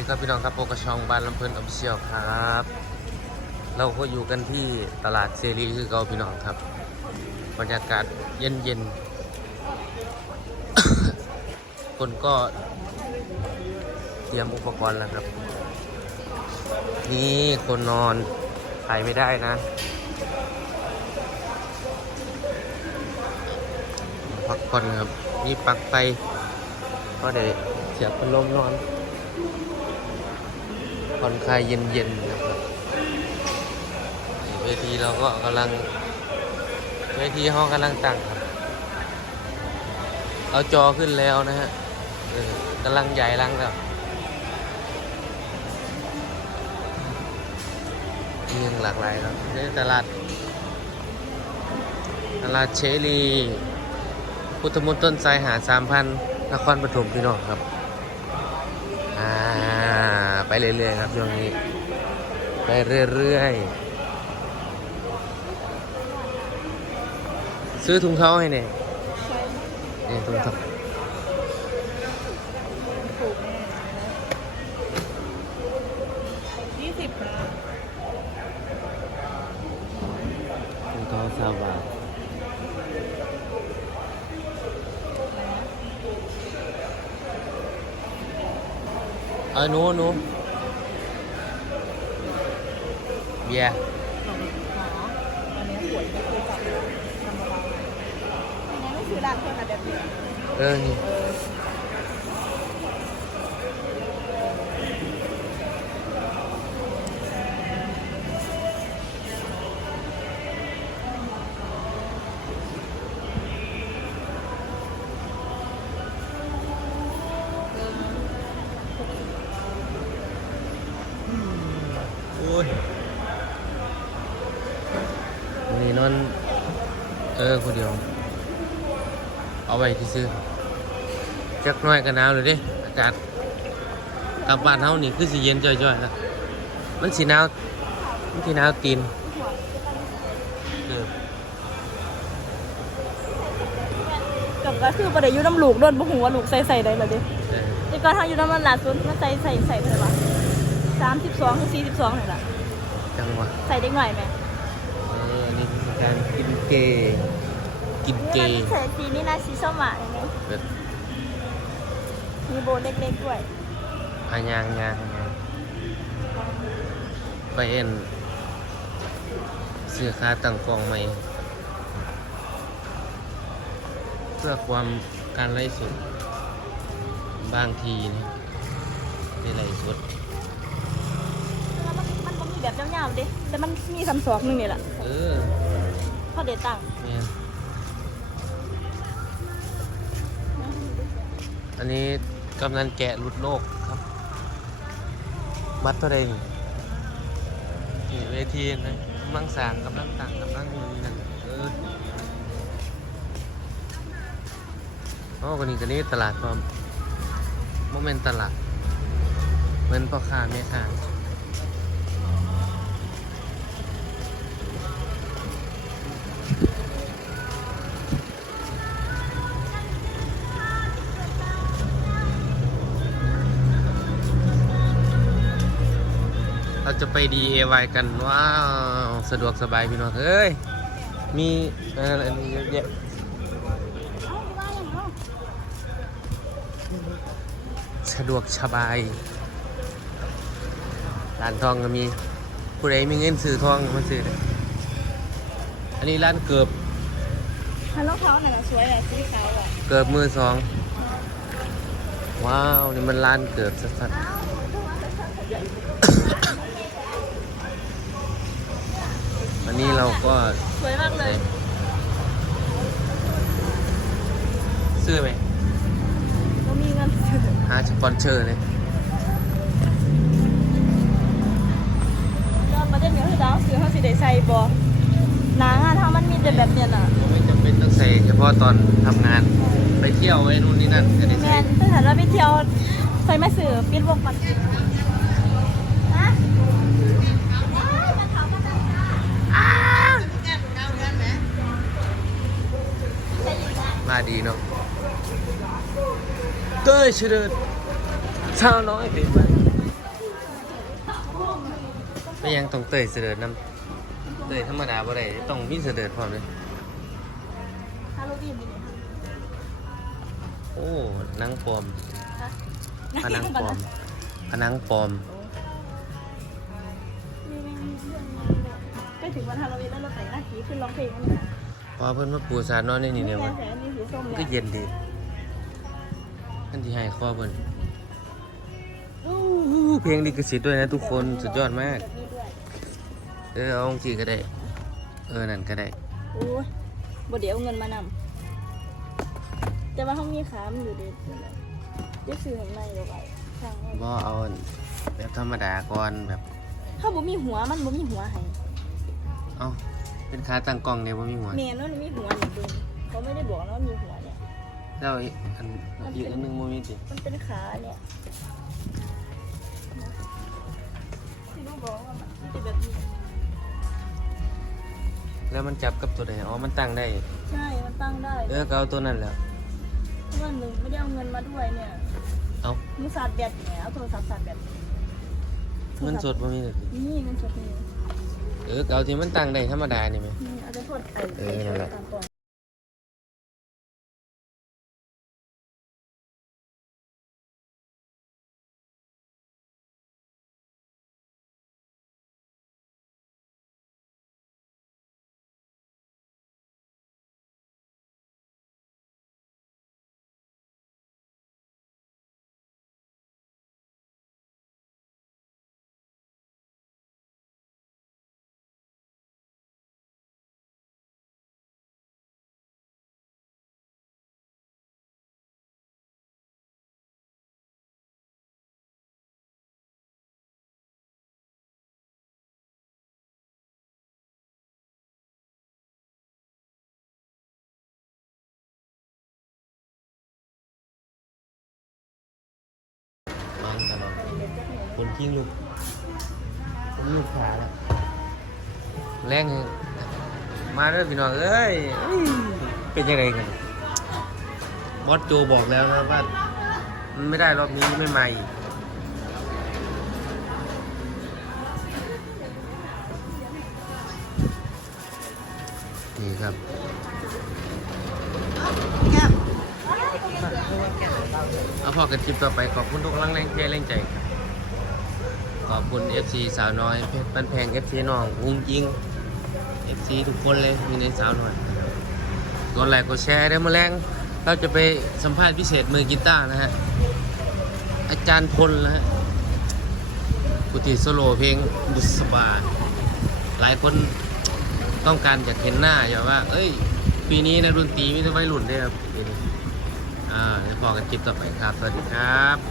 ดีครับพี่น้องครับโปกระชองบ้านลำเพลินออฟเชียลครับ เราก็อยู่กันที่ตลาดเซรีคือเก่าพี่น้องครับ บรรยากาศเย็นเย็นๆคนก็เตรียมอุปกรณ์แล้วครับ นี่คนนอนถ่ายไม่ได้นะพักผ่อนครับ นี่ปักไปก็เดี๋ยวเสียบพัดลมนอน อนคลายเย็นๆนะครับเวทีเราก็กำลังเวทีห้องกำลังตั้งครับ เอาจอขึ้นแล้วนะฮะกำลังใหญ่ลังแล้วมีอย่างหลากหลายครับในตลาดตลาดเชลี พุทธมณฑลสายหาสามพันนครปฐมพี่น้องครับ ไปเรื่อยๆครับช่วงนี้ ไปเรื่อยๆ ซื้อถุงเท้าให้เนี่ยนี่ถุงเท้ายี่สิบนะถุงเท้าซาวาเอาหนูหนู เบียร์อันนี้สวยไม่คือจับวันนี้นุ๊กคือร้านเท่านั้นแบบนี้เออนี่เออโอ้ย วันนี้นอนเออคนเดียว เอาไว้ที่ซื้อจักหน้อยกันหนาวเลยเดิอากาศกลับบ้านเฮานี่คือสิเย็นจ่อยๆแล้วมันสีหนาวมันสีหนาวตีนเออกับก็คือประเดี๋ยวยูน้ำลูกโดนบุหัวลูกใส่ใส่ได้เลยดิเออแต่ก่อนทางยูน้ำมันหลาสุดมาใส่ใส่ใส่เท่าไหร่วะสามสิบสองถึงสี่สิบสองนี่แหละจังหวะใส่ได้หน่อยไหมเออนี่คือ การกินเกย์กินเกนี่ย์มันใส่สีนี่นะสีส้มอะเห็นไหมแบบมีโบเล็กๆด้วยอายางยางยางไปเอ็นเสื้อคาตั้งกองใหม่ เพื่อความการไล่สดบางทีนะในไล่สดมันมันก็มีแบบยาวๆดิแต่มันมีสามสองหนึงนี่แหละเออ พอเด็ดตังค์แมนอันนี้กำนันแกะหลุดโลกครับบัตรเท่าไหรนี่นี่เวทีนะกำลังสร้างกำลังตั้งกำลังนี่นั่นเออโอ้วันนี้กันนี้ตลาดพร้อมโมเมนต์ตลาดเหมือนพ่อค้าแม่ค้า จะไป DIY กันว้าวสะดวกสบายพี่น้องเอ้ยมีอะไรเยอะแยะสะดวกสบายร้านทองก็มีผู้ใดมีเงินซื้อทองมาซื้อได้อันนี้ร้านเกือบฮัลโหลเขาเนี่ยสวยอะสีขาวอะเกือบมือสองว้าวนี่มันร้านเกือบสัสๆ วันนี้เราก็สวยมากเลยซื้อไหมก็มีเงินซื้อหาสปอนเซอร์เลยยอดประเด็นก็คือดาวซื้อเขาสิได้ใส่บ่หนางานเขามันมีแต่แบบเนี้ยน่ะไม่จำเป็นต้องใส่เฉพาะตอนทำงานไปเที่ยวไอ้นู่นนี่นั่นก็ได้แมใส่นถ้าถามว่าไปเที่ยวใส่มาซื้อปิดวงปัน มาดีเนาะเต้ยเฉลิดสาวน้อยเป็นไปไม่ยังต้องเตยเสด็จน้ำเตยธรรมดาบ่ได้ต้องมีเสด็จพร้อมเลยฮาโลวีนนี่เนี่ยโอ้หนังปลอมฮะผนังปลอมผนังปลอมใกล้ถึงวันฮาโลวีนแล้วเราแต่งหน้าผีขึ้นร้องเพลงกันนะพอเพิ่นมาปูสาดนอนในนี่เนี่ยแม่มันแต่อันนี้สีส้มมันเนี่ก็ยเย็นดีอันที่ให้คอเพิ่นอู้หูเพลงลิขสิทธิ์ด้วยนะทุกคนสุดยอดมาก แบบนี้ด้วยเออเอาจริงก็ได้ เออ นั่นก็ได้ โอ้ยบ่เดี๋ยวเอาเงินมานำแต่ว่าห้องมีขามนอยู่เด็ดเลยเดี๋ยวซื้อของในเดี๋ยวไปทางนั้นบ่เอาแบบธรรมดาก่อนแบบ ถ้าบ่มีหัวมันบ่มีหัวให้เอ้า เป็นขาตั้งกล้องเนี่ยบ่มีหัว แม่นว่ามันมีหัวนี่เบิ่ง เขาไม่ได้บอกนะว่ามีหัวเนี่ย แล้วอีกอันอีกอันหนึงบ่มีติมันเป็นขาเนี่ยที่ลูกบอกว่ามันเป็นแบบนี้แล้วมันจับกับตัวใดอ๋อมันตั้งได้ ใช่ มันตั้งได้เออก็เอาตัวนั้นแหละเพราะว่าหนึ่งไม่ได้เอาเงินมาด้วยเนี่ยเอามือสาดแบตเนี่ยเอาโทรศัพท์สาดแบตเงินสดบ่มีเลยนี่เงินสดนี่เออก็เอาที่มันตั้งได้ธรรมดานี่ไหม นี่เอาจะโทษไปเออนั่นแหละ ตามก่อนน คนขี้ลุกคนลุกขาแล้วแรงมาเด้อพี่น้องเอ้ยเป็นยังไงกันบอสโจบอกแล้วนะว่ามันไม่ได้รอบนี้ไม่มาอีกนี่ครับเอาพอกันคลิปต่อไปขอบคุณทุกกำลังแรงใจแรงใจครับ ขอบคุณ FC สาวน้อยเพชรปันแพง FC น้องอุ้งยิง FC ทุกคนเลยมีในสาวน้อยกดไลค์กดแชร์ได้มาแรงเราจะไปสัมภาษณ์พิเศษมือกีตาร์นะฮะ อาจารย์พลนะฮะกุฏิโซโลเพลงบุษบา หลายคนต้องการจะเห็นหน้าอย่าว่า เอ้ย ปีนี้นะดนตรีไมแต่ได้วัยรุ่นด้ครับอ่าเดี๋ยวพอกันคลิปต่อไปครับ สวัสดีครับ